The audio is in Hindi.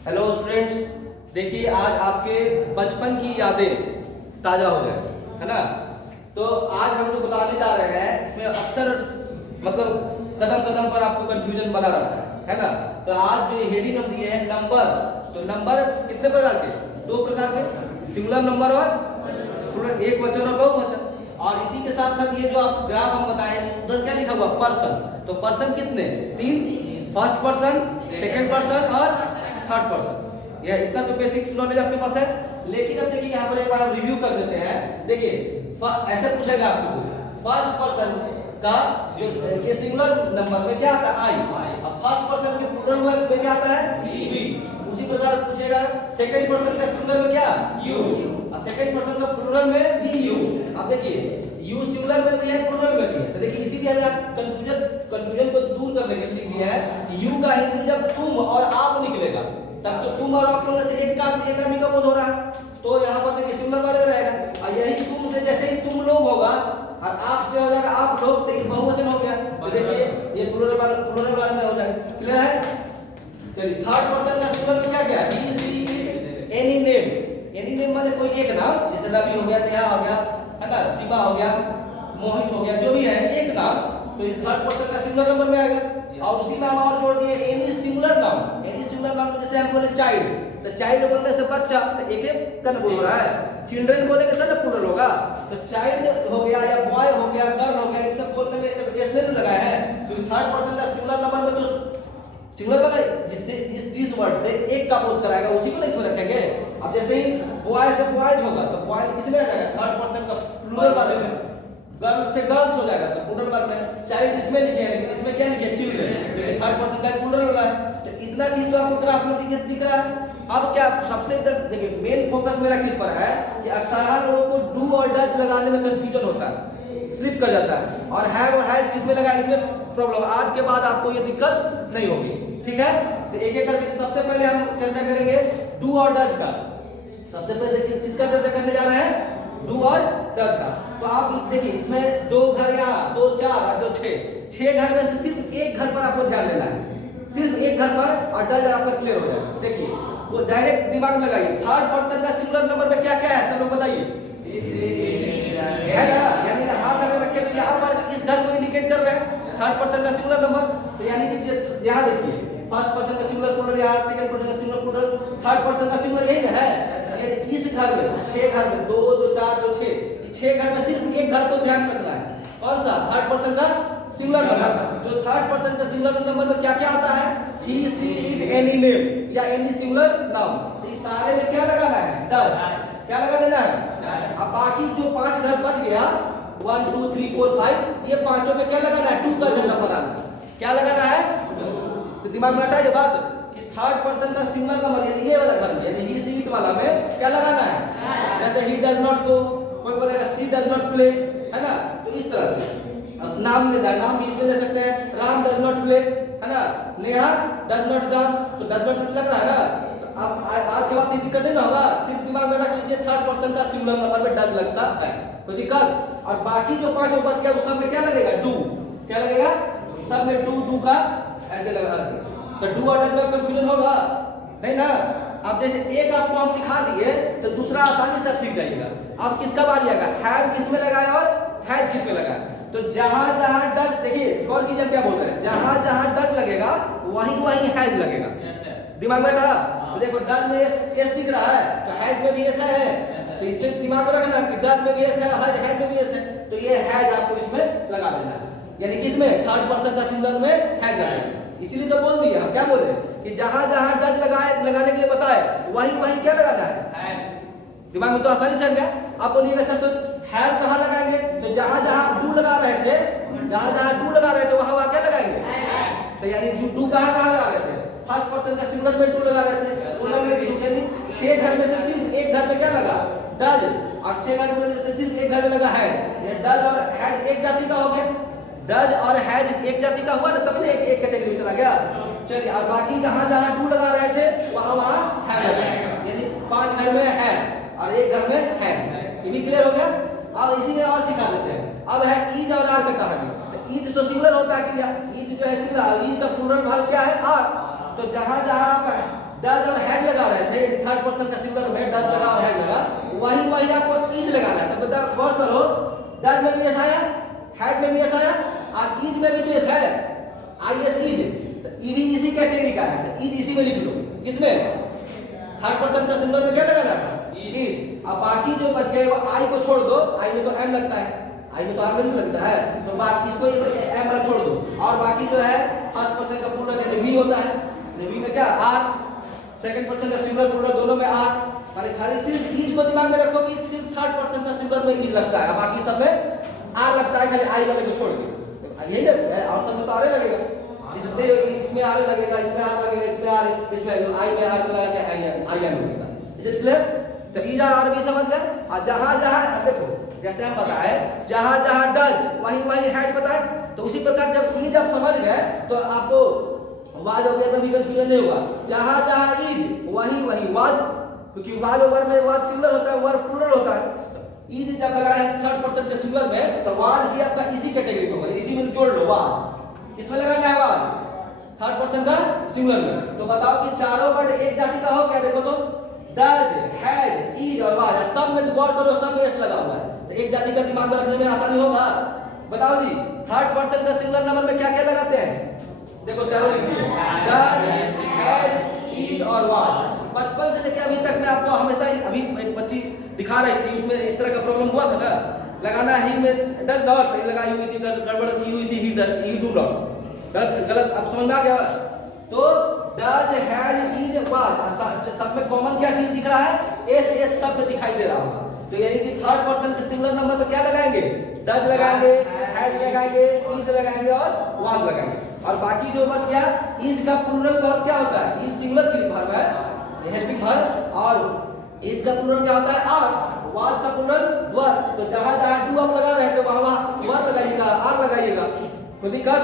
हेलो स्टूडेंट्स, देखिए आज आपके बचपन की यादें ताज़ा हो जाएगी, है ना। तो आज हम जो बताने जा रहे हैं इसमें अक्सर मतलब कदम कदम पर आपको कंफ्यूजन बना रहता है ना। तो आज जो हेडिंग हम दिए हैं नंबर, तो नंबर कितने प्रकार के? दो प्रकार के, सिंगुलर नंबर और प्लूरल, एक वचन और बहुवचन। और इसी के साथ साथ ये जो आप ग्राफ हम बताएं उधर क्या लिखा हुआ पर्सन, तो पर्सन कितने? तीन, फर्स्ट पर्सन, सेकंड पर्सन और थर्ड पर्सन। यह इतना तो बेसिक नॉलेज आपके पास है। लेकिन अब देखिए यहाँ पर एक बार हम रिव्यू कर देते हैं। देखिए ऐसे पूछेगा आपको, फर्स्ट पर्सन का जो ये सिंगुलर नंबर में क्या आता है? आई। अब फर्स्ट पर्सन के प्लूरल में क्या आता है? वी। उसी प्रकार पूछेगा सेकंड पर्सन का सिंगुलर में क्या? यू। और सेकंड पर्सन का प्लूरल में भी यू। अब देखिए यू सिंगुलर में भी है, प्लूरल में भी है। तो देखिए इसीलिए हमने कंफ्यूजन को दूर करने के लिए लिख दिया है। यू का हिंदी जब तुम और आप निकलेगा तब तो तुम और आप लोगों से एक आदमी का बोध हो रहा है, तो यहाँ पर देखिए सिंगुलर वाले में रहेगा। और यही तुम से जैसे ही तुम लोग होगा और आप से हो जाएगा आप लोग, तो ये बहुवचन हो गया। तो देखिए ये प्लूरल वाले में हो जाएगा। क्लियर है? चलिए थर्ड पर्सन का सिंगुलर में क्या क्या है? He, she, it, any name. Any name माने कोई एक नाम, जैसे रवि हो गया, नेहा हो गया, है ना, शिवा हो गया, मोहित हो गया, जो भी है एक नाम, तो ये थर्ड पर्सन का सिंगुलर नंबर में आएगा। और उसी में हम और जोड़ दिए any singular noun. Any singular noun जैसे हम बोले चाइल्ड, तो चाइल्ड बोलने से बच्चा, तो एक एक कन बोल रहा है। चिल्ड्रन बोलेंगे तब ना प्लूरल होगा। तो चाइल्ड हो गया या बॉय हो गया, गर्ल हो गया, ये सब बोलने में एस ने लगाया है। तो थर्ड पर्सन का सिंगुलर नंबर में तो सिंगुलर वाला जिससे जिस वर्ड से एक का बोध कराएगा उसी को इसमें रखेंगे। अब जैसे ही बॉय से बॉयज होगा तो बॉयज किसमें आ जाएगा? थर्ड पर्सन का प्लूरल वाले में। गर्ल से गर्ल्स हो जाएगा तो प्लूरल वाले में। चाइल्ड इसमें लिखे हैं लेकिन इसमें क्या लिखे? चिल्ड्रन, लेकिन थर्ड पर्सन का प्लूरल वाला है। तो इतना चीज तो आपको ग्राफ में दिख रहा है। अब क्या सबसे देखिए मेन फोकस मेरा किस पर है कि अक्सर लोगों को डू और डज लगाने में कंफ्यूजन होता है, स्लिप कर जाता है। और हैव और हैज किसमें लगा, इसमें प्रॉब्लम। आज के बाद आपको ये दिक्कत नहीं होगी, ठीक है। तो एक एक करके सबसे पहले हम चर्चा करेंगे डू और डज का। सबसे पहले किसका चर्चा करने जा रहे हैं? डू और डज का। तो आप देखिए इसमें दो घर यहाँ, दो चार और दो छह घर में से सिर्फ एक घर पर आपको ध्यान देना है, सिर्फ एक घर पर, और डज आपका क्लियर हो जाएगा। देखिए वो डायरेक्ट दिमाग में लगाइए। थर्ड पर्सन का सिंगुलर नंबर में क्या क्या है सब लोग बताइए, है ना। यानी हाथ अगर रखे तो यहाँ पर इस घर को इंडिकेट कर रहे हैं थर्ड पर्सन का सिंगुलर नंबर। तो यानी कि यहाँ देखिए फर्स्ट पर्सन का सिंगुलर प्लूरल यहाँ, सेकंड पर्सन का सिंगुलर प्लूरल, थर्ड पर्सन का सिंगुलर यही है। इस घर में छह घर में, दो दो चार दो छह, छह घर में सिर्फ एक घर को ध्यान रखना है। कौन सा? थर्ड पर्सन का सिंगुलर नंबर। जो थर्ड पर्सन का सिंगुलर नंबर में क्या क्या आता है? He, she, it, any name या एनी सिंगुलर नाउन। तो इस सारे में क्या लगाना है? डज। क्या लगा देना है? अब बाकी जो पांच घर बच गया 1 2 3 4 5, ये पांचों में क्या लगाना है? टू का झंडा फहराना। क्या लगाना है? तो दिमाग में हटाइए बात कि थर्ड पर्सन का सिंगुलर नंबर यानी ये वाला घर में, यानी ही, शी, इट वाला में क्या लगाना है? जैसे ही डज नॉट गो, कोई बोलेगा सी डज नॉट प्ले, है ना। तो इस तरह से अब नाम लेना, नाम भी इसमें ले सकते हैं। राम डज नॉट प्ले, है ना। नेहा डज नॉट डांस, तो डज नॉट लग रहा है ना। तो अब आज के बाद से दिक्कत नहीं ना होगा। सिर्फ दिमाग में रख लीजिए थर्ड पर्सन का सिंगुलर नंबर में डज लगता है, कोई दिक्कत। और बाकी जो पांचों बच गया उस सब में क्या लगेगा? डू। क्या लगेगा? सब में डू का ऐसे लगा। तो डू और डज में कंफ्यूजन होगा नहीं ना। अब जैसे एक आपको हम सिखा दिए तो दूसरा आसानी से सीख जाइएगा। अब किसका बारी आएगा? हैव किस में लगाया और हैज किस में लगाया। तो जहां जहां डज, देखिए कौन की जब क्या बोल रहे हैं, जहां जहां डज लगेगा वहीं वहीं हैज लगेगा। दिमाग में था। तो देखो डज में एस दिख रहा है तो हैज में भी एस है। तो इससे दिमाग में रखना कि डज में भी एस है, हैज में भी एस है, तो ये हैज आपको इसमें लगा देना है। यानी किसमें? थर्ड पर्सन का सिंगुलर में हैज लगाएंगे। इसीलिए तो बोल दिया हम, क्या बोले कि जहां जहां डज लगाने के लिए बताए वहीं वहीं क्या लगाना है? दिमाग में तो आसानी से हट गया। आप बोलिएगा सर तो हैव कहाँ लगाएंगे? तो जहां जहां डू लगा रहे थे, जहां जहां डू लगा रहे थे वहां वहां क्या लगाएंगे? तो यानी डू कहाँ कहाँ लगा रहे थे? फर्स्ट पर्सन का सिंगुलर में डू लगा रहे थे, प्लूरल में डू। यानी छह घर में से सिर्फ एक घर में क्या लगा? डज। और छह घर में से सिर्फ एक घर में लगा है। ये डज और हैज एक जाति का हो गया। डज और हैज एक जाति का हुआ ना, तभी ना एक कैटेगरी में चला गया। चलिए और बाकी जहां जहां डू लगा रहे थे वहां वहां हैव लगा, यानी पांच घर में है और एक घर में है। ये भी क्लियर हो गया। अब इसी में और सिखा देते हैं। अब है ईज और आर का कहानी। तो ईज तो सिंगुलर होता है क्रिया, ईज जो है सिंगुलर, ईज का प्लूरल भाग क्या है? आर। तो जहां जहां डज और हैज लगा रहे थे, थर्ड पर्सन का सिंगुलर में डज लगा और हैज लगा, वही आपको इज लगाना है। तो बता गौर करो, डज में भी एस आया, हैज में भी एस आया, और इज में भी जो एस है आई एस इज, तो ईडी इसी कैटेगरी का है, तो इज इसी में लिख लो। किसमें? थर्ड पर्सन का सिंगुलर में क्या लगाना है? इज। अब बाकी जो बच गए वो आई को छोड़ दो, आई में तो एम लगता है, आई में तो आर नहीं लगता है, तो बाकी इसको एम वाला छोड़ दो, और बाकी जो है फर्स्ट पर्सन का प्लूरल यानी वी होता है, वी में क्या आर, सेकंड पर्सन का सिंगुलर प्लूरल दोनों में आर, माने खाली सिर्फ इज को दिमाग में रखो कि सिर्फ थर्ड पर्सन का सिंगुलर में इज लगता है, बाकी सब में आर लगता है, खाली आई वाले को छोड़ के। यही ना, और सब में तो आर लगेगा, इसमें आर लगेगा, इसमें आर लगेगा, इसमें आर, इसमें आई में आर लगा के आई एम लगता है। Is it clear? तो इज आर भी समझ गए। और जहां जहां देखो, जैसे हम बताए जहां जहां डज वही हैज बताए, तो उसी प्रकार जब इज आप समझ गए तो आपको वाज वगैरह में भी कंफ्यूजन नहीं होगा। जहां जहां इज वही वाज, क्योंकि वाज और में वाज सिंगुलर होता है, वर्ब प्लूरल होता है। इज जब लगाया है थर्ड पर्सन के सिंगुलर में, तो वाज भी आपका इसी कैटेगरी में होगा, इसी में जोड़ लो वाज। इसमें लगाना है वाज थर्ड पर्सन का सिंगुलर में। तो बताओ कि चारों वर्ड एक जाति का हो क्या? देखो तो डज, हैज, इज और वाज, सब में तो गौर करो, सब में एस लगा हुआ है, तो एक जाति का दिमाग में रखने में आसानी होगा। बताओ जी, थर्ड पर्सन का सिंगुलर नंबर में क्या क्या लगाते हैं? देखो चलो लिखिए, डज, हैज, इज और वाज। बचपन से लेकर अभी तक मैं आपको हमेशा, अभी एक बच्ची दिखा रही थी, उसमें इस तरह का प्रॉब्लम हुआ था ना, लगाना ही में डज नॉट लगाई हुई थी, गड़बड़ की हुई थी, ही डू नॉट, गलत अब समझ में आ गया। तो डज, हैज, इज, वाज, सब में कॉमन क्या चीज दिख रहा है? एस एस सब में दिखाई दे रहा होगा। तो यानी कि थर्ड पर्सन के सिंगुलर नंबर में क्या लगाएंगे? डज लगाएंगे, हैज लगाएंगे, इज लगाएंगे और वाज लगाएंगे। और बाकी जो बच गया, इज का प्लूरल वर्ब क्या होता है? इज सिंगुलर की वर्ब है, हेल्पिंग वर्ब, और इज का प्लूरल क्या होता है? आर। वाज का प्लूरल वर्ब। तो जहां जहां डू आप लगा रहे थे वहां वर्ब लगाइएगा, आर लगाइएगा, कोई दिक्कत